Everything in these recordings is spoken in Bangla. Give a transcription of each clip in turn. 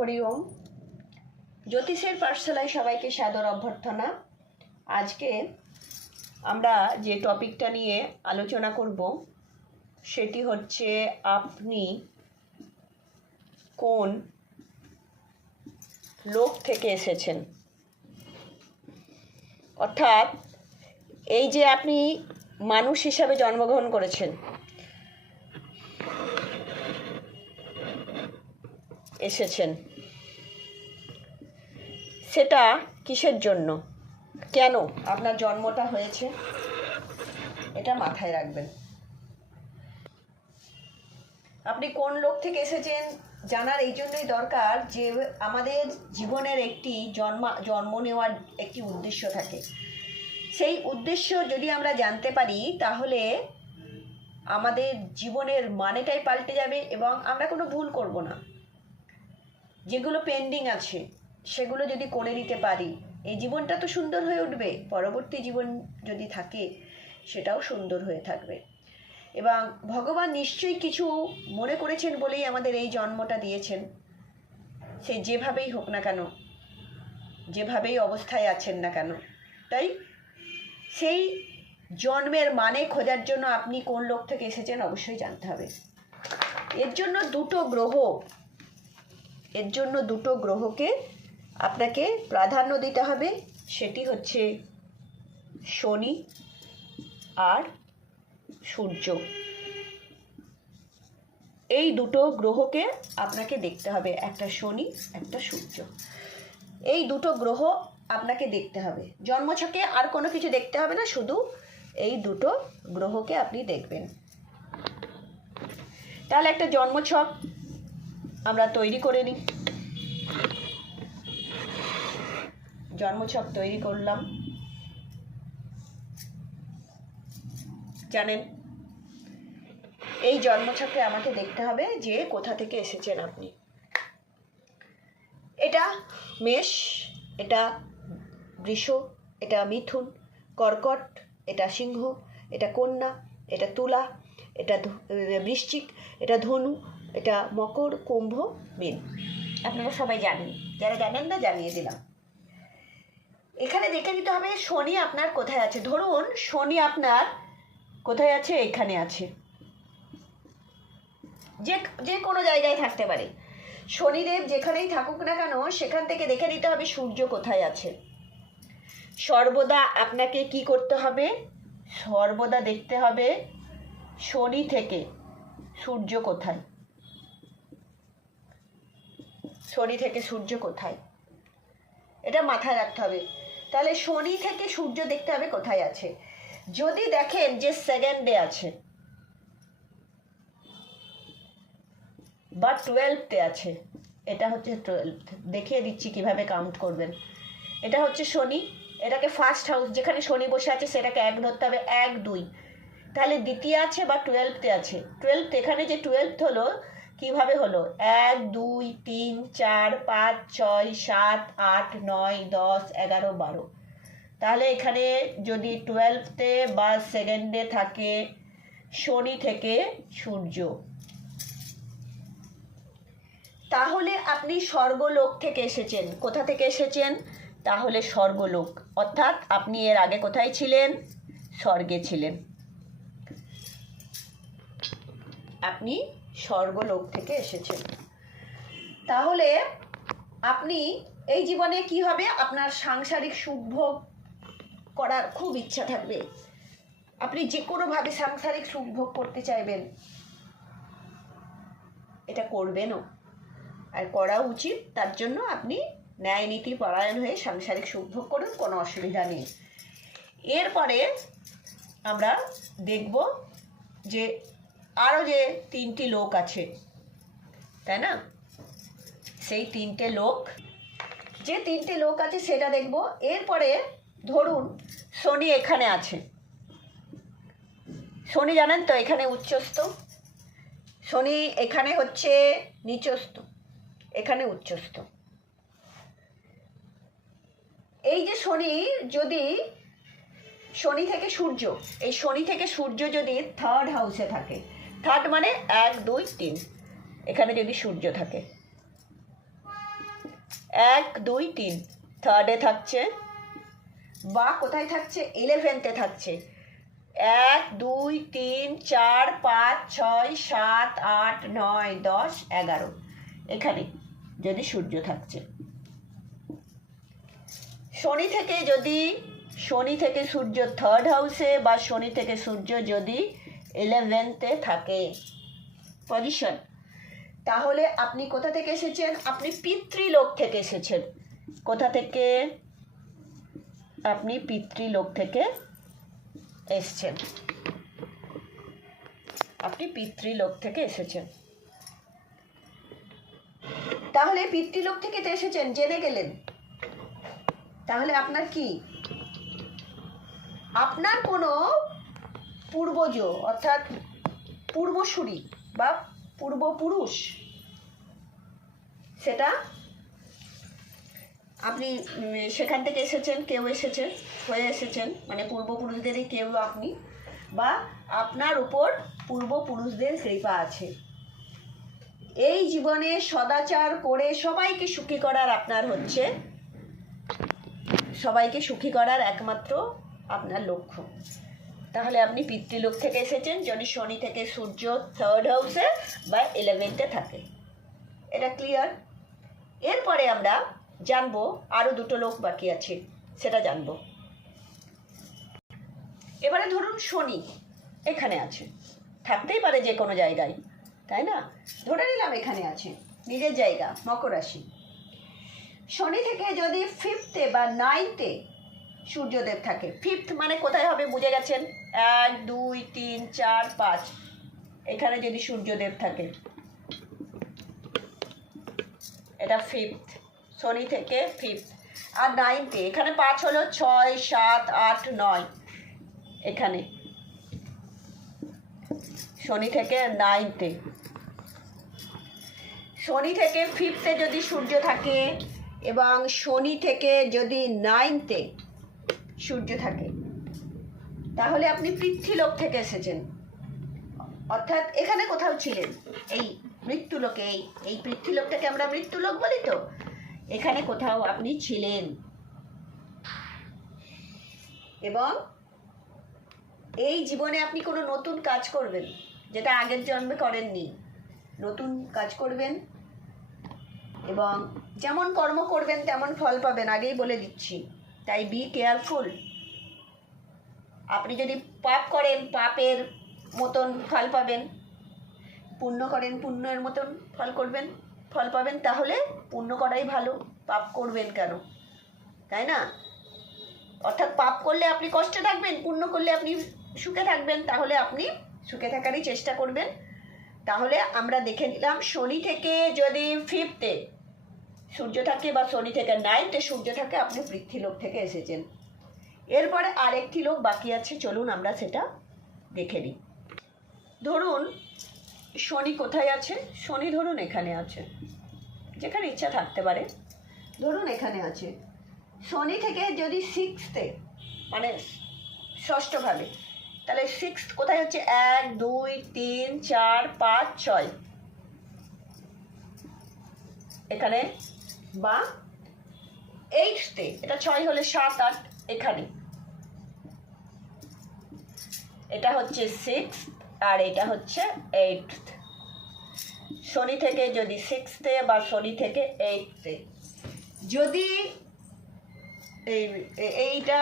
হরি ওম। জ্যোতিষের পাঠশালায় সবাইকে সাদর অভ্যর্থনা। আজকে আমরা যে টপিকটা নিয়ে আলোচনা করব, সেটি হচ্ছে আপনি কোন লোক থেকে এসেছেন? অর্থাৎ এই যে আপনি মানুষ হিসাবে জন্মগ্রহণ করেছেন, এসেছেন। সেটা কিসের জন্য? কেন আপনার জন্মটা হয়েছে? এটা মাথায় রাখবেন। আপনি কোন লোক থেকে এসেছেন জানার এই জন্যই দরকার যে আমাদের জীবনের একটি জন্মা, জন্ম নেওয়ার একটি উদ্দেশ্য থাকে। সেই উদ্দেশ্য যদি আমরা জানতে পারি, তাহলে আমাদের জীবনের মানেটাই পাল্টে যাবে এবং আমরা কোনো ভুল করব না। যেগুলো পেন্ডিং আছে। সেগুলো যদি করে নিতে পারি, এই জীবনটা তো সুন্দর হয়ে উঠবে। পরবর্তী জীবন যদি থাকে, সেটাও সুন্দর হয়ে থাকবে। এবং ভগবান নিশ্চয়ই কিছু মনে করেছেন বলেই আমাদের এই জন্মটা দিয়েছেন। সে যেভাবেই হোক না কেন, যেভাবেই অবস্থায় আছেন না কেন, তাই সেই জন্মের মানে খোঁজার জন্য আপনি কোন লোক থেকে এসেছেন অবশ্যই জানতে হবে। এর জন্য দুটো গ্রহ, এর জন্য দুটো গ্রহকে আপনাকে প্রাধান্য দিতে হবে সেটি হচ্ছে শনি আর সূর্য। এই দুটো গ্রহকে আপনাকে দেখতে হবে, একটা শনি, একটা সূর্য। এই দুটো গ্রহ আপনাকে দেখতে হবে। জন্মছকে আর কোনো কিছু দেখতে হবে না, শুধু এই দুটো গ্রহকে আপনি দেখবেন। তাহলে একটা জন্মছক আমরা তৈরি করে নিই। জন্মছক তৈরি করলাম। জানেন, এই জন্মছকে আমাকে দেখতে হবে যে কোথা থেকে এসেছেন আপনি। এটা মেষ, এটা বৃষ, এটা মিথুন, কর্কট, এটা সিংহ, এটা কন্যা, এটা তুলা, এটা বৃশ্চিক, এটা ধনু, এটা মকর, কুম্ভ, মীন। আপনারা সবাই জানেন। যারা জানেন না, জানিয়ে দিলাম। এখানে দেখে নিতে হবে শনি আপনার কোথায় আছে। ধরুন শনি আপনার কোথায় আছে? এখানে আছে। যে যে কোনো জায়গায় থাকতে পারে। শনিদেব যেখানেই থাকুক না কেন, সেখান থেকে দেখে নিতে হবে সূর্য কোথায় আছে। সর্বদা আপনাকে কি করতে হবে? সর্বদা দেখতে হবে শনি থেকে সূর্য কোথায়। শনি থেকে সূর্য কোথায়? এটা মাথায় রাখতে হবে। তাহলে শনি থেকে সূর্য দেখতে হবে কোথায় আছে। যদি দেখেন যে সেকেন্ডে আছে, বা টুয়েলভতে আছে, এটা হচ্ছে টুয়েলভ দেখিয়ে দিচ্ছি কীভাবে কাউন্ট করবেন। এটা হচ্ছে শনি, এটাকে ফার্স্ট হাউস যেখানে শনি বসে আছে, সেটাকে এক ধরতে হবে, এক দুই। তাহলে দ্বিতীয় আছে বা টুয়েলভতে আছে। টুয়েলভ এখানে যে টুয়েলভ হলো কীভাবে হলো? এক, দুই, তিন, চার, পাঁচ, ছয়, সাত, আট, নয়, দশ, এগারো, বারো। তাহলে এখানে যদি টুয়েলভতে বা সেকেন্ডে থাকে শনি থেকে সূর্য। তাহলে আপনি স্বর্গলোক থেকে এসেছেন। কোথা থেকে এসেছেন? তাহলে স্বর্গলোক। অর্থাৎ আপনি এর আগে কোথায় ছিলেন? স্বর্গে ছিলেন। আপনি স্বর্গলোক থেকে এসেছেন। তাহলে আপনি এই জীবনে কি হবে? আপনার সাংসারিক সুখ ভোগ করার খুব ইচ্ছা থাকবে। আপনি যে কোনোভাবে সাংসারিক সুখ ভোগ করতে চাইবেন। এটা করবেনও। আর করা উচিত, তার জন্য আপনি ন্যায় নীতি, পরায়ণ হয়ে সাংসারিক সুখ ভোগ করুন, কোনো অসুবিধা নেই। এরপরে আমরা দেখব যে আরও যে তিনটি লোক আছে, তাই না? সেই তিনটে লোক, যে তিনটে লোক আছে সেটা দেখব। এরপরে ধরুন শনি এখানে আছে। শনি জানেন তো এখানে উচ্চস্থ। শনি এখানে হচ্ছে নিচস্থ, এখানে উচ্চস্থ। এই যে শনি, যদি শনি থেকে সূর্য, এই শনি থেকে সূর্য যদি থার্ড হাউসে থাকে থার্ড মানে এক, দুই, তিন। এখানে যদি সূর্য থাকে। এক, দুই, তিন। থার্ডে থাকছে। বা কোথায় থাকছে? ইলেভেন্থে থাকছে। এক, দুই, তিন, চার, পাঁচ, ছয়, সাত, আট, নয়, দশ, এগারো। এখানে যদি সূর্য থাকছে। শনি থেকে যদি, শনি থেকে সূর্য থার্ড হাউসে বা শনি থেকে সূর্য যদি ইলেভেন্থে থাকে। পজিশন তাহলে আপনি কোথা থেকে এসেছেন? আপনি পিতৃলোক থেকে এসেছেন। কোথা থেকে? আপনি পিতৃলোক থেকে এসছেন। আপনি পিতৃলোক থেকে এসেছেন। তাহলে পিতৃলোক থেকে তো এসেছেন, জেনে গেলেন। তাহলে আপনার কি? আপনার কোনো পূর্বজ, অর্থাৎ পূর্বসূরি বা পূর্বপুরুষ। সেটা আপনি সেখান থেকে এসেছেন, কেউ এসেছেন, হয়ে এসেছেন মানে পূর্বপুরুষদেরই কেউ আপনি বা আপনার উপর পূর্বপুরুষদের কৃপা আছে। এই জীবনে সদাচার করে সবাইকে সুখী করার আপনার হচ্ছে, সবাইকে সুখী করার একমাত্র আপনার লক্ষ্য। তাহলে আপনি পিতৃলোক থেকে এসেছেন যদি শনি থেকে সূর্য থার্ড হাউসে বা ইলেভেন্থে থাকে। এটা ক্লিয়ার এরপরে আমরা জানব আরও দুটো লোক বাকি আছে, সেটা জানব। এবারে ধরুন শনি এখানে আছে। থাকতেই পারে যে কোনো জায়গায়, তাই না? ধরে নিলাম এখানে আছে, নিজের জায়গা, মকর রাশি। শনি থেকে যদি ফিফথে বা নাইনথে সূর্যদেব থাকে। ফিফথ মানে কোথায় হবে বুঝে গেছেন? এক, দুই, তিন, চার, পাঁচ। এখানে যদি সূর্যদেব থাকে। এটা ফিফথ শনি থেকে ফিফথ আর নাইনথে এখানে পাঁচ হলো ছয়, সাত, আট, নয়। এখানে। শনি থেকে নাইনথে শনি থেকে ফিফথে যদি সূর্য থাকে এবং শনি থেকে যদি নাইনথে সূর্য থাকে। তাহলে আপনি পৃথ্বীলোক থেকে এসেছেন। অর্থাৎ এখানে কোথাও ছিলেন। এই মৃত্যুলোকে, এই এই পৃথ্বীলোকটাকে আমরা মৃত্যুলোক বলি তো। এখানে কোথাও আপনি ছিলেন। এবং এই জীবনে আপনি কোনো নতুন কাজ করবেন, যেটা আগের জন্মে করেননি। নতুন কাজ করবেন এবং যেমন কর্ম করবেন, তেমন ফল পাবেন, আগেই বলে দিচ্ছি। তাই বি কেয়ারফুল আপনি যদি পাপ করেন, পাপের মতন ফল পাবেন। পুণ্য করেন, পুণ্যের মতন ফল করবেন, ফল পাবেন, তাহলে পুণ্য করাই ভালো। পাপ করবেন কেন? তাই না? অর্থাৎ পাপ করলে আপনি কষ্টে থাকবেন, পুণ্য করলে আপনি সুখে থাকবেন, তাহলে আপনি সুখে থাকারই চেষ্টা করবেন। তাহলে আমরা দেখে নিলাম, শনি থেকে যদি ফিফথে সূর্য থাকে বা শনি থেকে নাইনথে সূর্য থাকে, আপনি বৃদ্ধি পৃথ্বীলোক থেকে এসেছেন। এরপরে আরেকটি লোক বাকি আছে, চলুন আমরা সেটা দেখে নিই। ধরুন, শনি কোথায় আছে? শনি ধরুন এখানে আছে। যেখানে ইচ্ছা থাকতে পারে। ধরুন এখানে আছে। শনি থেকে যদি সিক্সথে মানে ষষ্ঠভাবে, তাহলে সিক্স কোথায় হচ্ছে? এক, দুই, তিন, চার, পাঁচ, ছয়। এখানে বা এইটতে এটা ছয় হলে সাত, আট এখানে। এটা হচ্ছে সিক্স আর এটা হচ্ছে এইট শনি থেকে যদি সিক্সতে বা শনি থেকে এইটতে যদি এই, এইটা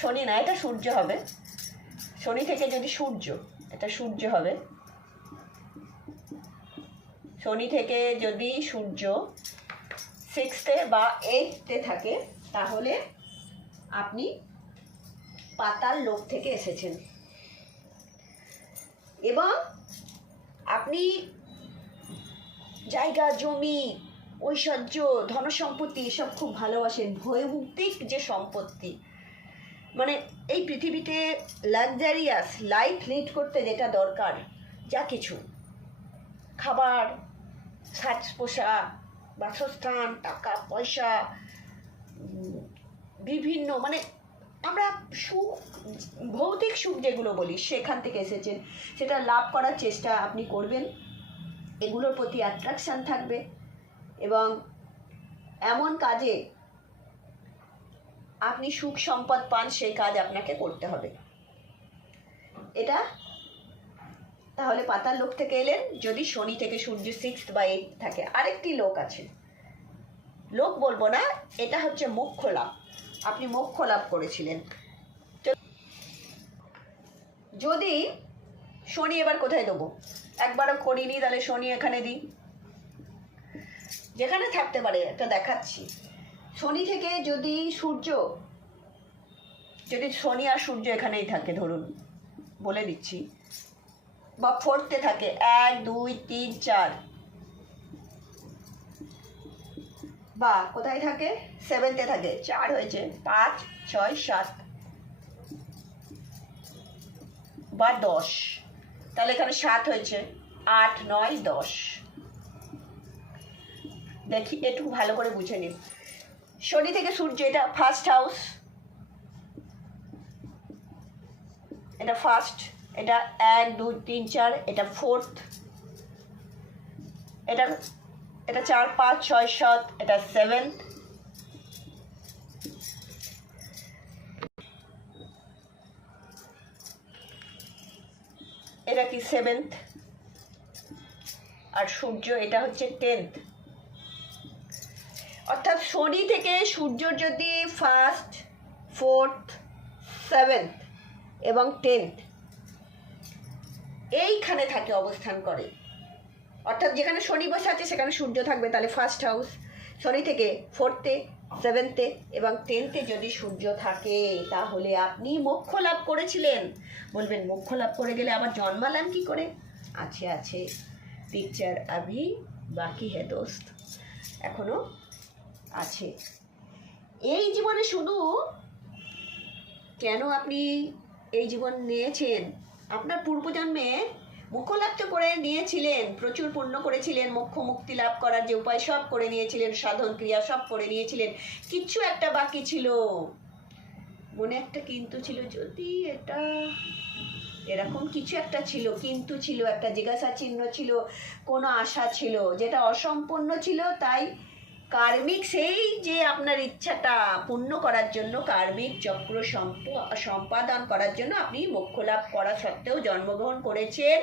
শনি না, এটা সূর্য হবে। শনি থেকে যদি সূর্য, এটা সূর্য হবে। শনি থেকে যদি সূর্য সিক্সতে বা এইটতে থাকে, তাহলে আপনি পাতাল লোক থেকে এসেছেন। এবং আপনি জায়গা, জমি, ঐশ্বর্য, ধনসম্পত্তি এসব খুব ভালোবাসেন। ভয়ভুক্তিক যে সম্পত্তি। মানে এই পৃথিবীতে লাক্সারিয়াস লাইফ লিড করতে যেটা দরকার, যা কিছু। খাবার সাজ পোশাক বাসস্থান, টাকা, পয়সা বিভিন্ন মানে আমরা সুখ, ভৌতিক সুখ যেগুলো বলি, সেখান থেকে এসেছেন সেটা লাভ করার চেষ্টা আপনি করবেন। এগুলোর প্রতি অ্যাট্রাকশান থাকবে। এবং এমন কাজে আপনি সুখ সম্পদ পান, সেই কাজ আপনাকে করতে হবে। এটা তাহলে পাতার লোক থেকে এলেন, যদি শনি থেকে সূর্য সিক্স বা এইট থাকে। আরেকটি লোক আছে। লোক বলব না, এটা হচ্ছে মোক্ষ লাভ। আপনি মোক্ষ লাভ করেছিলেন। যদি শনি এবার কোথায় দেবো? একবারও করিনি, তাহলে শনি এখানে দিই। যেখানে থাকতে পারে, একটা দেখাচ্ছি। শনি থেকে যদি সূর্য, যদি শনি আর সূর্য এখানেই থাকে, ধরুন, বলে দিচ্ছি। বা ফোর্থে থাকে। এক, দুই, তিন, চার। বা, কোথায় থাকে? সেভেন্থে থাকে। চার হয়েছে। পাঁচ, ছয়, সাত। বা, দশ। তাহলে এখানে সাত হয়েছে। আট, নয়, দশ। দেখি, একটু ভালো করে বুঝে নিন শনি থেকে সূর্য, এটা ফার্স্ট হাউস এটা ফার্স্ট এটা এক, দুই, তিন, চার, এটা ফোর্থ এটা এটা চার, পাঁচ, ছয়, সাত, এটা সেভেন্থ এটা কি সেভেন্থ আর সূর্য, এটা হচ্ছে টেন্থ অর্থাৎ শনি থেকে সূর্য যদি ফার্স্ট ফোর্থ সেভেন্থ এবং টেন্থ এইখানে থাকে অবস্থান করে। অর্থাৎ যেখানে শনি বসে আছে, সেখানে সূর্য থাকবে। তাহলে ফার্স্ট হাউস শনি থেকে ফোর্থে সেভেন্থে এবং টেন্থে যদি সূর্য থাকে, তাহলে আপনি মোক্ষ লাভ করেছিলেন। বলবেন, মোক্ষ লাভ করে গেলে আবার জন্মালাম কি করে? আছে আছে। পিকচার আভি বাকি হে দোস্ত। এখনও আছে। এই জীবনে শুধু কেন আপনি এই জীবন নিয়েছেন? আপনার পূর্বজন্মে মুখ্য লাভ তো করে নিয়েছিলেন, প্রচুর পুণ্য করেছিলেন, মোক্ষ মুক্তি লাভ করার যে উপায় সব করে নিয়েছিলেন, সাধন ক্রিয়া সব করে নিয়েছিলেন। কিচ্ছু একটা বাকি ছিল। মনে একটা কিন্তু ছিল, যদি এটা এরকম কিছু একটা ছিল, কিন্তু ছিল একটা জিজ্ঞাসা চিহ্ন ছিল, কোনো আশা ছিল, যেটা অসম্পূর্ণ ছিল, তাই কার্মিক, সেই যে আপনার ইচ্ছাটা পূর্ণ করার জন্য, কার্মিক চক্র সম্প- সম্পাদন করার জন্য আপনি মোক্ষ লাভ করা সত্ত্বেও জন্মগ্রহণ করেছেন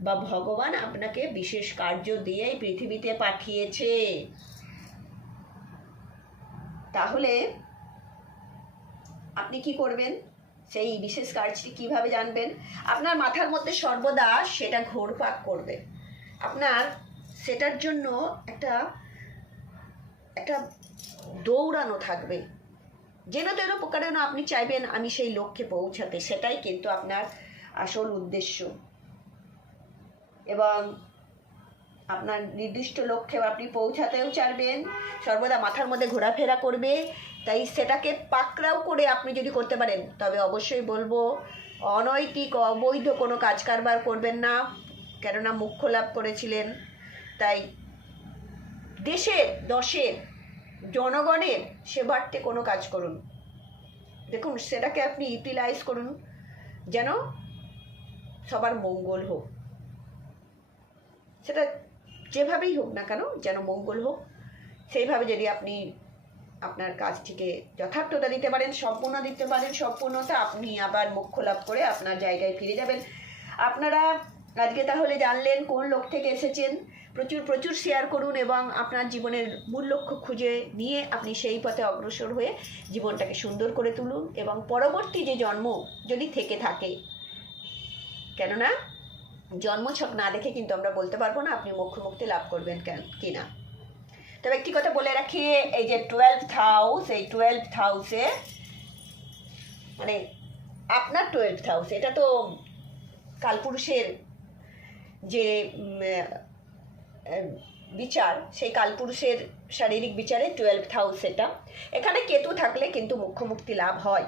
বা ভগবান আপনাকে বিশেষ কার্য দিয়ে এই পৃথিবীতে পাঠিয়েছে। তাহলে আপনি কি করবেন? সেই বিশেষ কাজটি কীভাবে জানবেন? আপনার মাথার মধ্যে সর্বদা সেটা ঘোরপাক করবে। আপনার সেটার জন্য একটা একটা দৌড়ানো থাকবে। যেন তেন প্রকারেণ আপনি চাইবেন আমি সেই লক্ষ্যে পৌঁছাতে, সেটাই কিন্তু আপনার আসল উদ্দেশ্য। এবং আপনার নির্দিষ্ট লক্ষ্যে আপনি পৌঁছাতেও চাইবেন, সর্বদা মাথার মধ্যে ঘোরাফেরা করবে, তাই সেটাকে পাকড়াও করে আপনি যদি করতে পারেন, তবে অবশ্যই বলব, অনৈতিক, অবৈধ কোনো কাজ কারবার করবেন না, কেননা মুখ্য লাভ করেছিলেন, তাই দেশের, দশের, জনগণের সেবার্থে কোনো কাজ করুন। দেখুন, সেটাকে আপনি ইউটিলাইজ করুন, যেন সবার মঙ্গল হোক। সেটা যেভাবেই হোক না কেন, যেন মঙ্গল হোক। সেইভাবে যদি আপনি আপনার কাজটিকে যথার্থতা দিতে পারেন, সম্পূর্ণ দিতে পারেন, সম্পূর্ণতা, আপনি আবার মোক্ষ লাভ করে আপনার জায়গায় ফিরে যাবেন। আপনারা আজকে তাহলে জানলেন কোন লোক থেকে এসেছেন প্রচুর প্রচুর শেয়ার করুন এবং আপনার জীবনের মূল লক্ষ্য খুঁজে নিয়ে আপনি সেই পথে অগ্রসর হয়ে জীবনটাকে সুন্দর করে তুলুন এবং পরবর্তী যে জন্ম যদি থেকে থাকে, কেননা জন্মছক না দেখে কিন্তু আমরা বলতে পারব না আপনি মুক্তি লাভ করবেন কেন, কি না? তবে একটি কথা বলে রাখি, এই যে টুয়েলভ হাউস এই টুয়েলভ হাউসে মানে আপনার টুয়েলভ হাউস এটা তো কালপুরুষের যে বিচার, সেই কালপুরুষের শারীরিক বিচারে টুয়েলভ হাউস এটা। এখানে কেতু থাকলে কিন্তু মুখ্য মুক্তি লাভ হয়।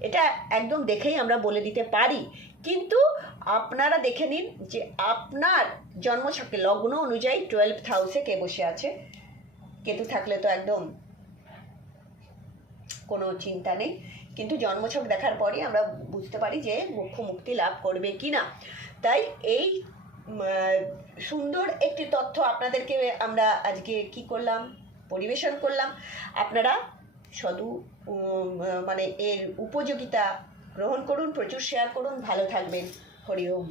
এটা একদম দেখেই আমরা বলে দিতে পারি। কিন্তু আপনারা দেখে নিন যে আপনার জন্মছকে লগ্ন অনুযায়ী টুয়েলভ হাউসে কে বসে আছে। কেতু থাকলে তো একদম কোনো চিন্তা নেই। কিন্তু জন্মছক দেখার পরই আমরা বুঝতে পারি যে মুখ্য মুক্তি লাভ করবে কি না তাই এই সুন্দর একটি তথ্য আপনাদেরকে আমরা আজকে কি করলাম? পরিবেশন করলাম। আপনারা সদু মানে এর উপযোগিতা গ্রহণ করুন, প্রচুর শেয়ার করুন। ভালো থাকবেন। হরি ওম।